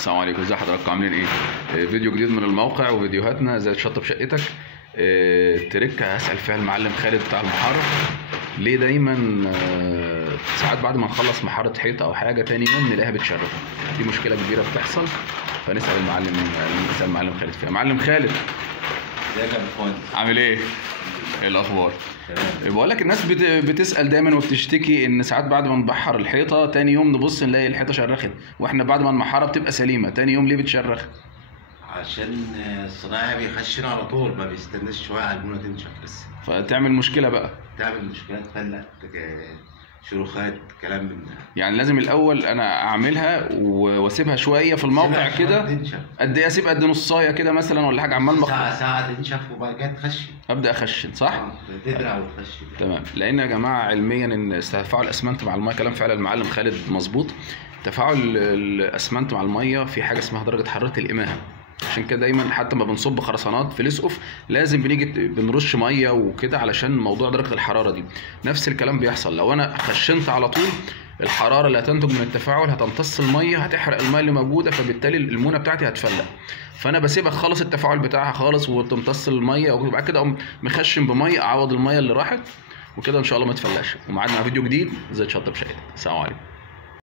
السلام عليكم، ازي حضراتكم عاملين ايه؟ فيديو جديد من الموقع وفيديوهاتنا ازاي تشطب شقتك. تريك هسأل فيها المعلم خالد بتاع المحارة. ليه دايما ساعات بعد ما نخلص محارة حيطة او حاجة تاني يوم نلاقيها بتشرخ؟ دي مشكلة كبيرة بتحصل، فنسأل المعلم خالد فيها. معلم خالد ازيك يا باشمهندس؟ عامل ايه؟ ايه الاخبار؟ بقول لك الناس بتسال دايما وبتشتكي ان ساعات بعد ما نبحر الحيطه تاني يوم نبص نلاقي الحيطه شرخت، واحنا بعد ما نمحرها بتبقى سليمه. تاني يوم ليه بتشرخ؟ عشان الصنايعي بيخشن على طول، ما بيستناش شويه على البونه تنشف بس. فتعمل مشكله بقى، تعمل مشكلات، تفلق، شروخات، كلام من ده. يعني لازم الاول انا اعملها واسيبها شويه في الموقع كده. قد ايه اسيب؟ قد نصايه كده مثلا ولا حاجه؟ عمال ساعه تنشف وبعد كده تخشن. ابدا اخشن صح؟ تدرع وتخشن. تمام. لان يا جماعه علميا ان تفاعل الاسمنت مع الميه، كلام فعلا المعلم خالد مظبوط، تفاعل الاسمنت مع الميه في حاجه اسمها درجه حراره الاماهه. عشان كده دايما حتى ما بنصب خرسانات في الاسقف لازم بنيجي بنرش ميه وكده علشان موضوع درجه الحراره دي. نفس الكلام بيحصل لو انا خشنت على طول، الحراره اللي هتنتج من التفاعل هتمتص الميه، هتحرق الميه اللي موجوده، فبالتالي المونه بتاعتي هتفلق. فانا بسيبها تخلص التفاعل بتاعها خالص وتمتص الميه، وبعد كده اقوم مخشن بميه اعوض الميه اللي راحت، وكده ان شاء الله ما تفلقش. ومعادنا فيديو جديد ازاي تشطب شقتك. السلام عليكم.